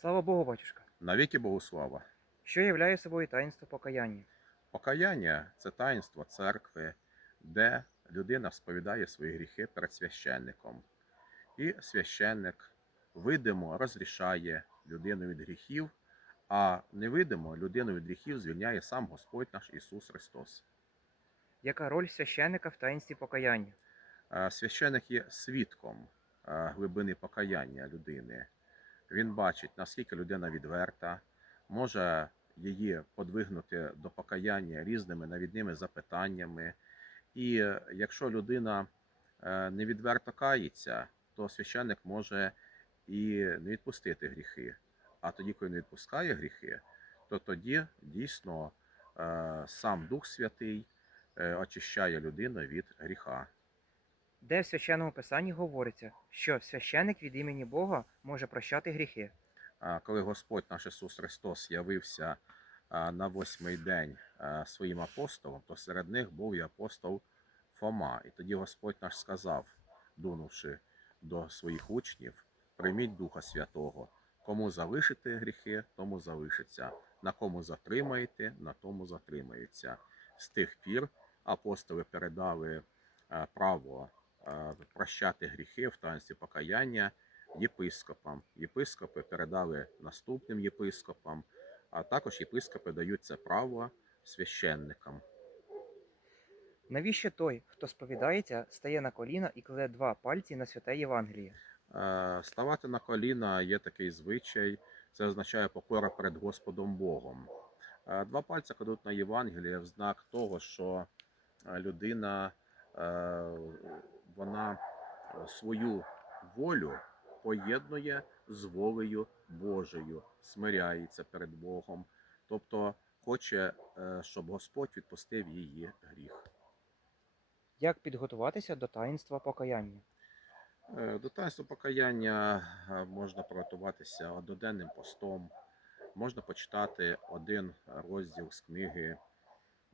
Слава Богу, батюшка. Навіки Богу слава. Що являє собою таїнство покаяння? Покаяння це таїнство церкви, де людина сповідає свої гріхи перед священником. І священник видимо розрішає людину від гріхів, а невидимо людину від гріхів звільняє сам Господь наш Ісус Христос. Яка роль священника в таїнстві покаяння? Е, Священик є свідком е, глибини покаяння людини. Він бачить, наскільки людина відверта, може її подвигнути до покаяння різними навідними запитаннями. І е, якщо людина е, невідверто кається, то священник може і не відпустити гріхи. А тоді, коли не відпускає гріхи, то тоді дійсно е, сам Дух Святий очищає людину від гріха. Де в священному писанні говориться, що священик від імені Бога може прощати гріхи? Коли Господь наш Ісус Христос явився на восьмий день своїм апостолом, то серед них був і апостол Фома. І тоді Господь наш сказав, дунувши до своїх учнів, прийміть Духа Святого. Кому залишите гріхи, тому залишиться. На кому затримаєте, на тому затримається. З тих пір апостоли передали право прощати гріхи в таїнстві покаяння єпископам. Єпископи передали наступним єпископам, а також єпископи дають це право священникам. Навіщо той, хто сповідається, стає на коліна і кладе два пальці на святе Євангеліє? Е, Ставати на коліна є такий звичай, це означає покора перед Господом Богом. Е, Два пальці кладуть на Євангеліє в знак того, що е, людина вона свою волю поєднує з волею Божою, смиряється перед Богом, тобто хоче, е, щоб Господь відпустив її гріх. Як підготуватися до таїнства покаяння? Е, До таїнства покаяння е, можна приготуватися одноденним постом, можна почитати один розділ з книги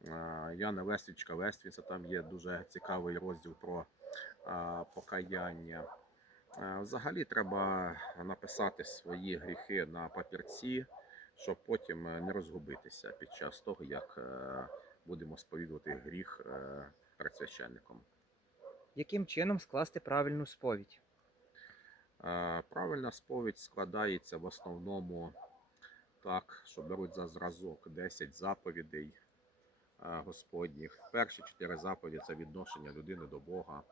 е, Яна Лествічка Лествінця. Там є дуже цікавий розділ про е, покаяння. Взагалі треба написати свої гріхи на папірці, щоб потім е, не розгубитися під час того, як е, будемо сповідувати гріх е, перед священником. Яким чином скласти правильну сповідь? Правильна сповідь складається в основному так, що беруть за зразок 10 заповідей Господніх. Перші чотири заповіді це відношення людини до Бога.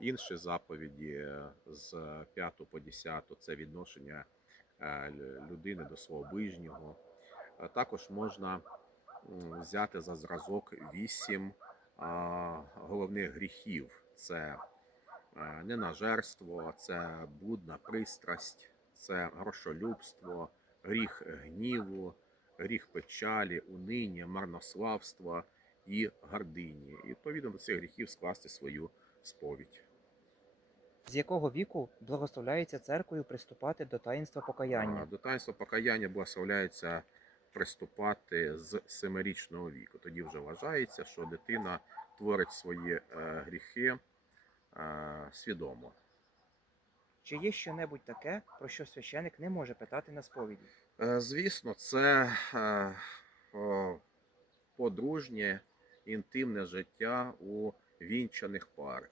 Інші заповіді е, з 5 по 10 це відношення е, людини до свого ближнього. Е, Також можна взяти за зразок 8 головних гріхів. Це ненажерство, це блудна пристрасть, це грошолюбство, гріх гніву, гріх печалі, униння, марнославства і гордині. І відповідно до цих гріхів скласти свою сповідь. З якого віку благословляється церквою приступати до таїнства покаяння? До таїнства покаяння благословляється приступати з семирічного віку. Тоді вже вважається, що дитина творить свої е, гріхи е, свідомо. Чи є щонебудь таке, про що священик не може питати на сповіді? Е, Звісно, це подружнє інтимне життя у вінчаних пар.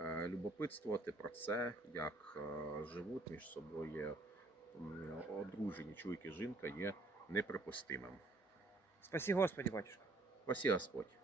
Е, Любопитствувати про це, як е, живуть між собою одружені чоловік і жінка, є неприпустимим. Спасі Господі, батюшка. Спасі Господь.